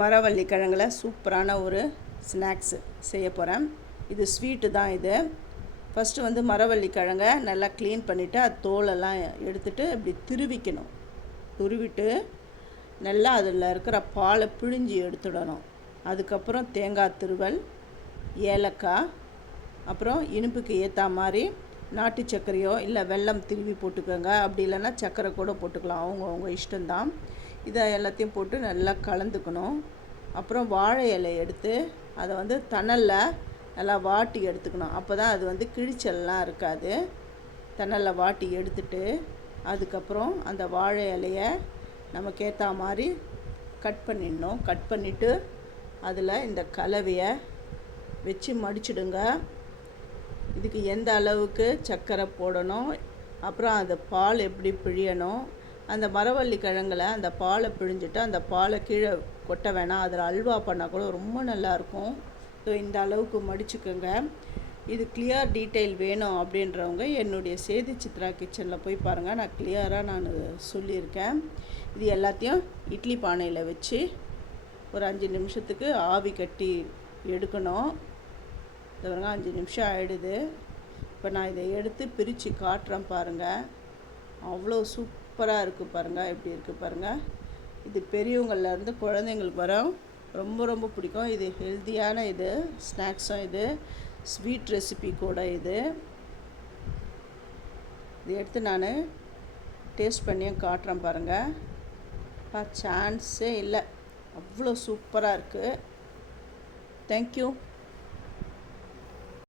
மரவள்ளி கிழங்குல சூப்பரான ஒரு ஸ்நாக்ஸு செய்ய போகிறேன். இது ஸ்வீட்டு தான் இது. ஃபஸ்ட்டு வந்து மரவள்ளி கிழங்கை நல்லா க்ளீன் பண்ணிவிட்டு அது தோலெல்லாம் எடுத்துகிட்டு இப்படி துருவிட்டு நல்லா அதில் இருக்கிற பாலை பிழிஞ்சி எடுத்துடணும். அதுக்கப்புறம் தேங்காய் துருவல், ஏலக்காய், அப்புறம் இனிப்புக்கு ஏற்ற மாதிரி நாட்டு சர்க்கரையோ இல்லை வெல்லம் திருவி போட்டுக்கோங்க. அப்படி இல்லைன்னா சர்க்கரை கூட போட்டுக்கலாம், அவங்க இஷ்டம்தான். இதை எல்லாத்தையும் போட்டு நல்லா கலந்துக்கணும். அப்புறம் வாழை இலை எடுத்து அதை வந்து தணலில் நல்லா வாட்டி எடுத்துக்கணும். அப்போ தான் அது வந்து கிழிச்சல்லாம் இருக்காது. தணலில் வாட்டி எடுத்துட்டு அதுக்கப்புறம் அந்த வாழை இலையை நமக்கு ஏற்ற மாதிரி கட் பண்ணிவிட்டு அதில் இந்த கலவையை வச்சு மடிச்சிடுங்க. இதுக்கு எந்த அளவுக்கு சர்க்கரை போடணும், அப்புறம் அந்த பால் எப்படி பிழியணும், அந்த மரவள்ளி கிழங்குல அந்த பாலை பிழிஞ்சிட்டு அந்த பாலை கீழே கொட்ட வேணாம். அதில் அல்வா பண்ணால் கூட ரொம்ப நல்லாயிருக்கும். ஸோ இந்த அளவுக்கு மடிச்சுக்கோங்க. இது கிளியர் டீட்டெயில் வேணும் அப்படின்றவங்க என்னுடைய சேதி சித்ரா கிச்சனில் போய் பாருங்கள். நான் கிளியராக சொல்லியிருக்கேன். இது எல்லாத்தையும் இட்லி பானையில் வச்சு ஒரு 5 நிமிஷத்துக்கு ஆவி கட்டி எடுக்கணும். இது பாருங்க 5 நிமிஷம் ஆகிடுது. இப்போ நான் இதை எடுத்து பிரித்து காட்டுறேன் பாருங்கள். அவ்வளோ சூப்பராக இருக்குது பாருங்கள், எப்படி இருக்குது பாருங்கள். இது பெரியவங்கள்லேருந்து குழந்தைங்களுக்கு ரொம்ப ரொம்ப பிடிக்கும். இது ஹெல்த்தியான இது ஸ்நாக்ஸும், இது ஸ்வீட் ரெசிபி கூட. இது எடுத்து நான் டேஸ்ட் பண்ணியும் காட்டுறேன் பாருங்கள். சான்ஸே இல்லை, அவ்வளோ சூப்பராக இருக்குது. தேங்க்யூ.